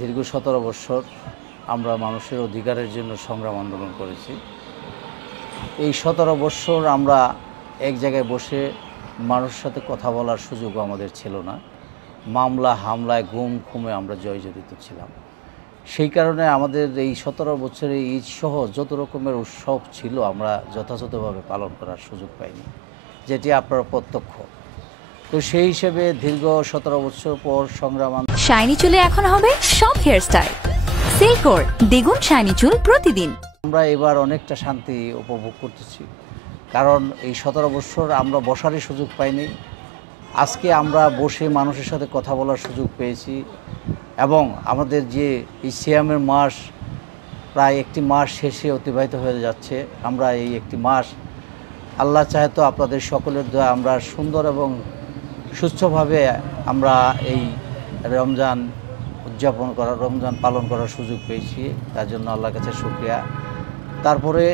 দীর্ঘ ১৭ বৎসর আমরা মানুষের অধিকারের জন্য সংগ্রাম আন্দোলন করেছি। এই ১৭ বৎসর আমরা এক জায়গায় বসে মানুষের সাথে কথা বলার সুযোগও আমাদের ছিল না। মামলা হামলায় গুম খুমে আমরা জর্জরিত ছিলাম। সেই কারণে আমাদের এই ১৭ বছরে ঈদসহ যত রকমের উৎসব ছিল আমরা যথাযথভাবে পালন করার সুযোগ পাইনি, যেটি আপনারা প্রত্যক্ষ। তো সেই হিসেবে দীর্ঘ ১৭ বছর পর সংগ্রাম শাইনি চুলে এখন হবে সব হেয়ারস্টাইল। সিল্কোর দ্বিগুণ শাইনি চুল প্রতিদিন। আমরা এবার অনেকটা শান্তি উপভোগ করতেছি, কারণ এই ১৭ বছর আমরা বসারই সুযোগ পাইনি। আজকে আমরা বসে মানুষের সাথে কথা বলার সুযোগ পেয়েছি এবং আমাদের যে এই সিয়ামের মাস প্রায় একটি মাস শেষে অতিবাহিত হয়ে যাচ্ছে। আমরা এই একটি মাস আল্লাহ চাহে তো আপনাদের সকলের দোয়া আমরা সুন্দর এবং সুস্থভাবে আমরা এই রমজান রমজান পালন করার সুযোগ পেয়েছি। তার জন্য আল্লাহর কাছে শুকরিয়া। তারপরে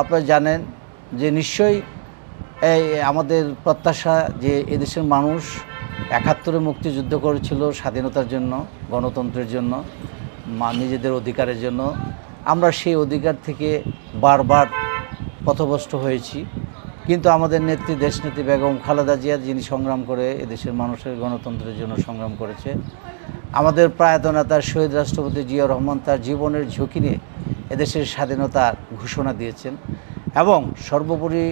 আপনারা জানেন যে নিশ্চয়ই এই আমাদের প্রত্যাশা যে এদেশের মানুষ ৭১-এ মুক্তিযুদ্ধ করেছিল স্বাধীনতার জন্য, গণতন্ত্রের জন্য, নিজেদের অধিকারের জন্য। আমরা সেই অধিকার থেকে বারবার পথভ্রষ্ট হয়েছি, কিন্তু আমাদের নেত্রী দেশনেত্রী বেগম খালেদা জিয়া, যিনি সংগ্রাম করে এদেশের মানুষের গণতন্ত্রের জন্য সংগ্রাম করেছে, আমাদের প্রয়াত নেতা শহীদ রাষ্ট্রপতি জিয়াউর রহমান তার জীবনের ঝুঁকি নিয়ে এদেশের স্বাধীনতার ঘোষণা দিয়েছেন এবং সর্বোপরি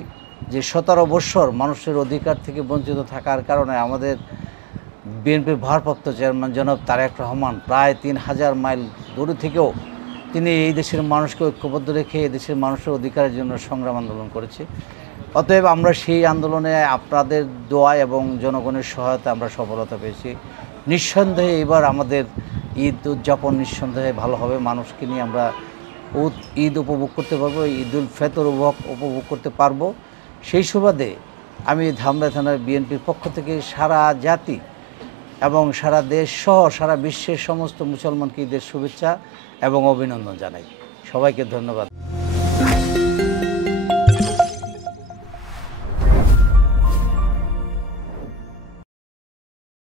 যে ১৭ বৎসর মানুষের অধিকার থেকে বঞ্চিত থাকার কারণে আমাদের বিএনপির ভারপ্রাপ্ত চেয়ারম্যান জনাব তারেক রহমান প্রায় ৩,০০০ মাইল দূরে থেকেও তিনি এই দেশের মানুষকে ঐক্যবদ্ধ রেখে এই দেশের মানুষের অধিকারের জন্য সংগ্রাম আন্দোলন করেছে। অতএব আমরা সেই আন্দোলনে আপনাদের দোয়া এবং জনগণের সহায়তা আমরা সফলতা পেয়েছি। নিঃসন্দেহে এবার আমাদের ঈদ উদযাপন নিঃসন্দেহে ভালো হবে। মানুষকে নিয়ে আমরা ঈদ উপভোগ করতে পারবো, ঈদুল ফিতর উপভোগ করতে পারবো। সেই সুবাদে আমি ধামরাই থানার বিএনপির পক্ষ থেকে সারা জাতি এবং সারা দেশ সহ সারা বিশ্বের সমস্ত মুসলমানকে ঈদের শুভেচ্ছা এবং অভিনন্দন জানাই। সবাইকে ধন্যবাদ।